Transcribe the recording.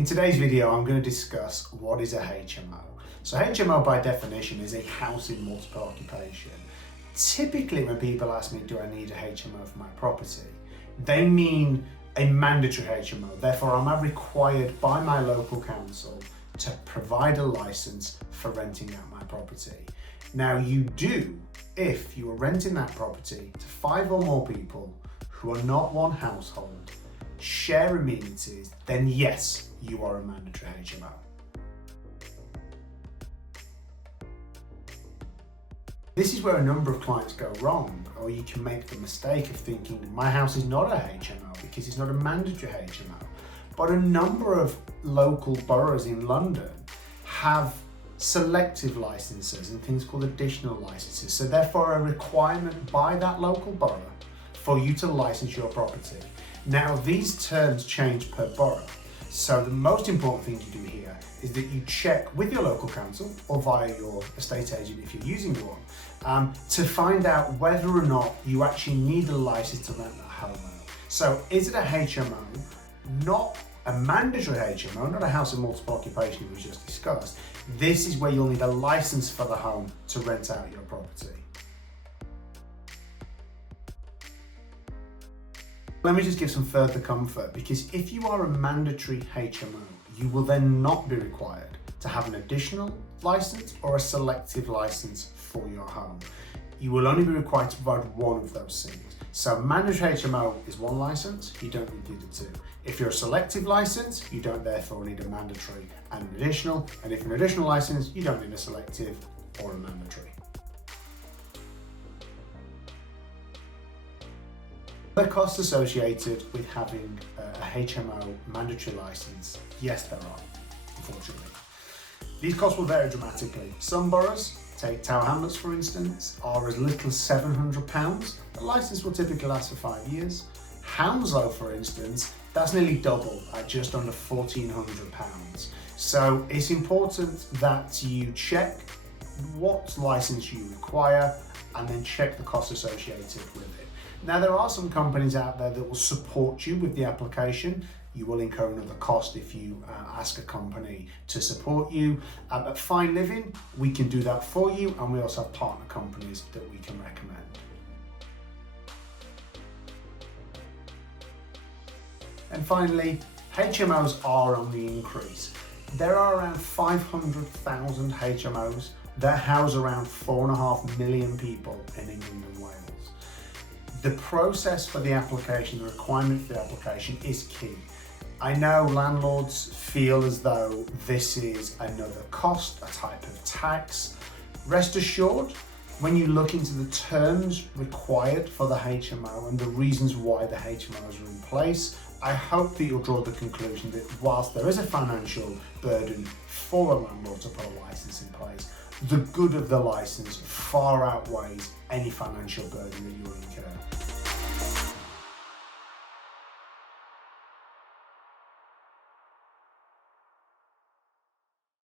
In today's video, I'm going to discuss what is a HMO. So HMO by definition is a house in multiple occupation. Typically when people ask me, do I need a HMO for my property? They mean a mandatory HMO. Therefore, am I required by my local council to provide a license for renting out my property? Now you do if you are renting that property to 5 or more people who are not one household, share amenities, then yes, you are a mandatory HMO. This is where a number of clients go wrong, or you can make the mistake of thinking my house is not a HMO because it's not a mandatory HMO. But a number of local boroughs in London have selective licenses and things called additional licenses. So therefore a requirement by that local borough for you to license your property. Now these terms change per borough. So the most important thing to do here is that you check with your local council or via your estate agent if you're using one, to find out whether or not you actually need a license to rent that home out. So is it a HMO? Not a mandatory HMO, not a house in multiple occupation we just discussed. This is where you'll need a license for the home to rent out your property. Let me just give some further comfort, because if you are a mandatory HMO, you will then not be required to have an additional license or a selective license for your home. You will only be required to provide one of those things. So mandatory HMO is one license, you don't need the two. If you're a selective license, you don't therefore need a mandatory and an additional, and if an additional license, you don't need a selective or a mandatory. The costs associated with having a HMO mandatory license, yes there are, unfortunately. These costs will vary dramatically. Some boroughs, take Tower Hamlets for instance, are as little as £700. The license will typically last for 5 years. Hounslow for instance, that's nearly double at just under £1,400. So it's important that you check what license you require and then check the costs associated with it. Now there are some companies out there that will support you with the application. You will incur another cost if you ask a company to support you. At Fine Living, we can do that for you, and we also have partner companies that we can recommend. And finally, HMOs are on the increase. There are around 500,000 HMOs that house around 4.5 million people in England and Wales. The process for the application, the requirement for the application is key. I know landlords feel as though this is another cost, a type of tax. Rest assured, when you look into the terms required for the HMO and the reasons why the HMOs are in place, I hope that you'll draw the conclusion that whilst there is a financial burden for a landlord to put a license in place, the good of the license far outweighs any financial burden that you will incur.